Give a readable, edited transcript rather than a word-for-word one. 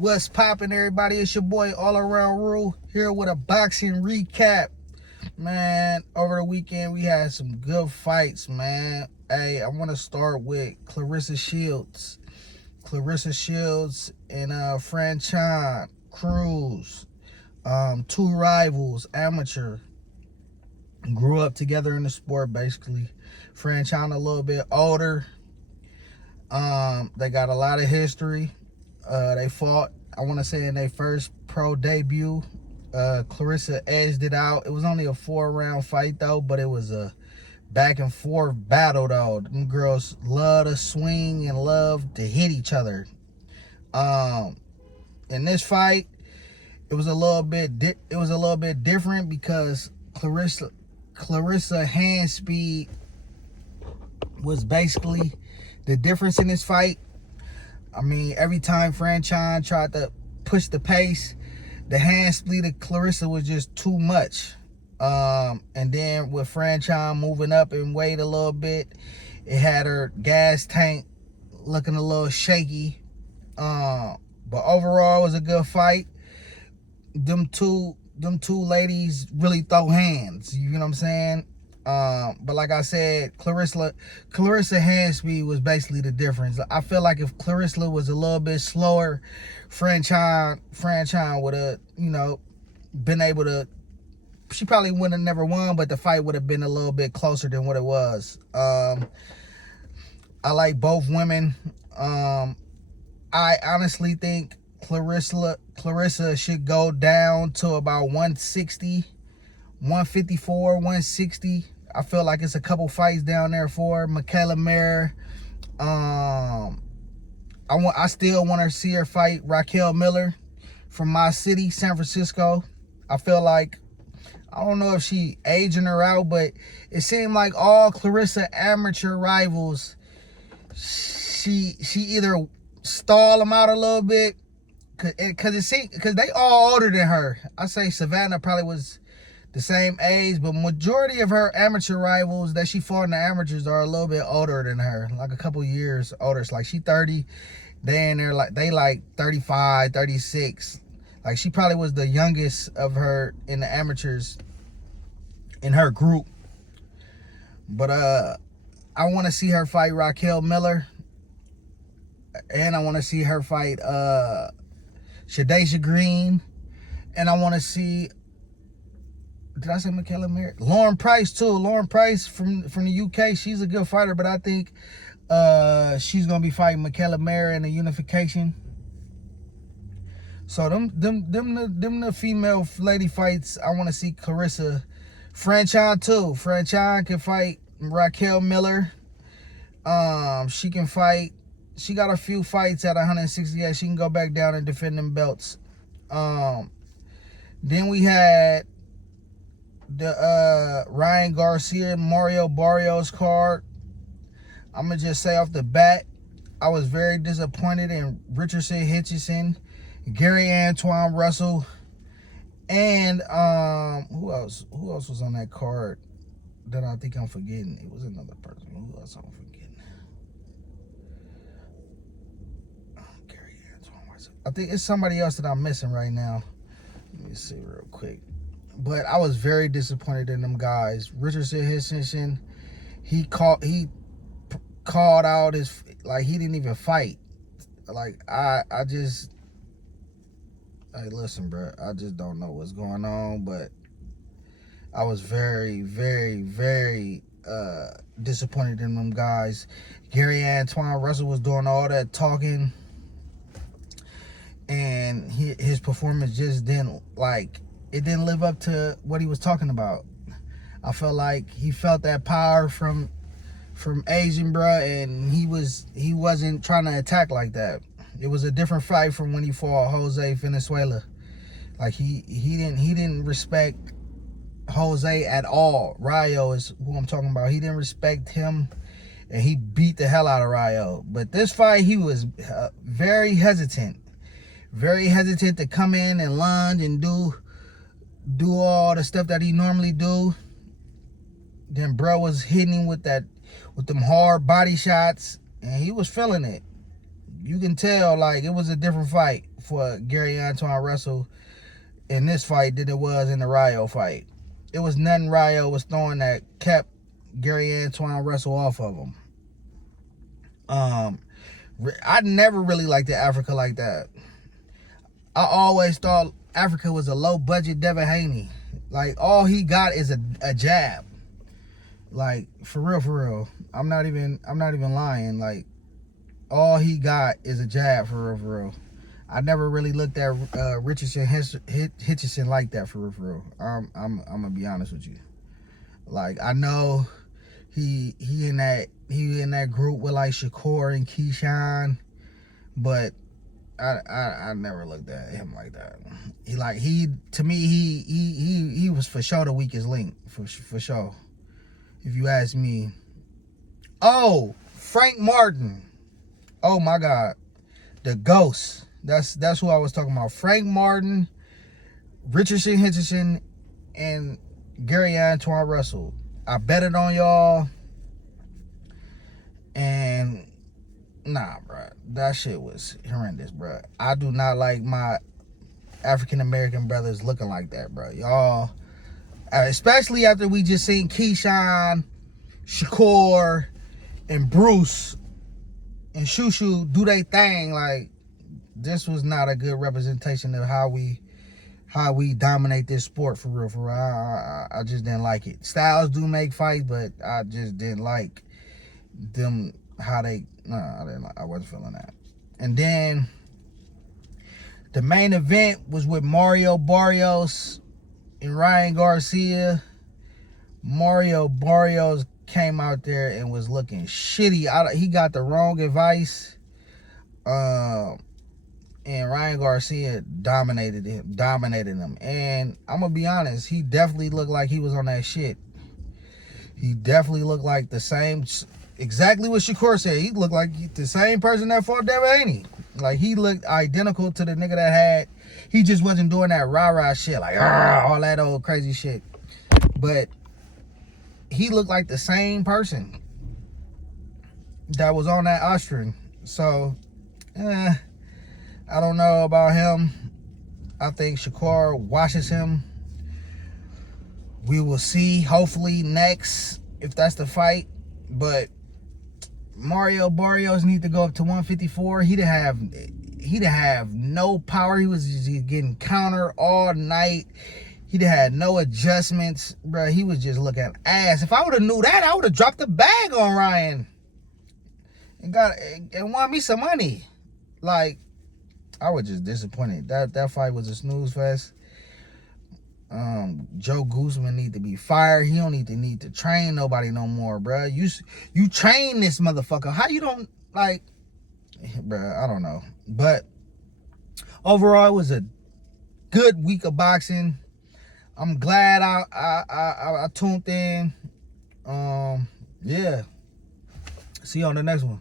What's poppin', everybody? It's your boy All Around Rule here with a boxing recap. Man, over the weekend we had some good fights, man. Hey, I want to start with Claressa Shields. Claressa Shields and Franchon Cruz. Two rivals, amateur. Grew up together in the sport, basically. Franchon a little bit older. They got a lot of history. They fought, I want to say, in their first pro debut. Claressa edged it out. It was only a 4-round fight, though, but it was a back and forth battle, though. Them girls love to swing and love to hit each other. In this fight, it was a little bit different because Claressa hand speed was basically the difference in this fight. I mean, every time Franchon tried to push the pace, the hand speed of Claressa was just too much. And then with Franchon moving up in weight a little bit, it had her gas tank looking a little shaky. But overall, it was a good fight. Them two ladies really throw hands. You know what I'm saying? But like I said, Claressa hand speed was basically the difference. I feel like if Claressa was a little bit slower, Franchon would have, been able to. She probably would have never won, but the fight would have been a little bit closer than what it was. I like both women. I honestly think Claressa should go down to about 160, 154, 160. I feel like it's a couple fights down there for Mikaela Mayer. I still want to see her fight Raquel Miller from my city, San Francisco. I feel like, I don't know if she aging her out, but it seemed like all Claressa amateur rivals, she either stall them out a little bit, because they all older than her. I say Savannah probably was the same age, but majority of her amateur rivals that she fought in the amateurs are a little bit older than her, like a couple years older. It's like she 30, they in there like 35, 36. Like she probably was the youngest of her in the amateurs in her group. But I want to see her fight Raquel Miller, and I want to see her fight Shadasia Green, and I want to see, did I say Mikaela Mayer? Lauren Price too. Lauren Price from the UK. She's a good fighter, but I think she's gonna be fighting Mikaela Mayer in the unification. So them the female lady fights. I want to see Claressa. Franchon too. Franchon can fight Raquel Miller. She can fight. She got a few fights at 168. She can go back down and defend them belts. Then we had the Ryan Garcia, Mario Barrios card. I'm going to just say off the bat, I was very disappointed in Richardson Hutchinson, Gary Antoine Russell, and who else was on that card that I think I'm forgetting? It was another person. Who else I'm forgetting? Gary Antoine Russell. I think it's somebody else that I'm missing right now. Let me see real quick. But I was very disappointed in them guys. Richardson Hutchinson, he called out his, like, he didn't even fight. Like, I just, hey, listen, bro, I just don't know what's going on, but I was very, very, very disappointed in them guys. Gary Antoine Russell was doing all that talking, and his performance just didn't, like, it didn't live up to what he was talking about. I felt like he felt that power from Asian, bruh, and he wasn't trying to attack like that. It was a different fight from when he fought Jose Venezuela. Like he didn't respect Jose at all. Rayo is who I'm talking about. He didn't respect him, and he beat the hell out of Rayo. But this fight, he was very hesitant to come in and lunge and do all the stuff that he normally do. Then bro was hitting him with them hard body shots, and he was feeling it. You can tell, like, it was a different fight for Gary Antoine Russell in this fight than it was in the Rayo fight. It was nothing Rayo was throwing that kept Gary Antoine Russell off of him. I never really liked Africa like that. I always thought Africa was a low budget Devin Haney. Like, all he got is a jab. Like, for real. I'm not even lying. Like, all he got is a jab, for real. I never really looked at Richardson Hitchison like that, for real. I'm gonna be honest with you. Like, I know he in that group with like Shakur and Keyshawn, but I never looked at him like that. To me he was for sure the weakest link, for sure. If you ask me. Oh, Frank Martin. Oh my God. The ghost. That's who I was talking about. Frank Martin, Richardson Hitchison, and Gary Antoine Russell. I bet it on y'all. And nah, bro. That shit was horrendous, bro. I do not like my African American brothers looking like that, bro. Y'all, especially after we just seen Keyshawn, Shakur, and Bruce and Shushu do their thing. Like, this was not a good representation of how we dominate this sport, for real. I just didn't like it. Styles do make fights, but I just didn't like them how they. I wasn't feeling that. And then the main event was with Mario Barrios and Ryan Garcia. Mario Barrios came out there and was looking shitty. He got the wrong advice. And Ryan Garcia dominated him. And I'm gonna be honest, he definitely looked like he was on that shit. He definitely looked like the same, exactly what Shakur said. He looked like the same person that fought Devin Haney. Like, he looked identical to the nigga that had. He just wasn't doing that rah-rah shit, like all that old crazy shit. But he looked like the same person that was on that Austrian. So, I don't know about him. I think Shakur washes him. We will see, hopefully, next, if that's the fight. But Mario Barrios need to go up to 154. He'd have no power. He was just getting countered all night. He'd had no adjustments, bro. He was just looking ass. If I would have knew that, I would have dropped the bag on Ryan and won me some money. Like, I was just disappointed. That fight was a snooze fest. Joe Guzman need to be fired. He don't need to train nobody no more, bro. You train this motherfucker. How you don't, like, bro? I don't know. But overall, it was a good week of boxing. I'm glad I tuned in. Yeah. See you on the next one.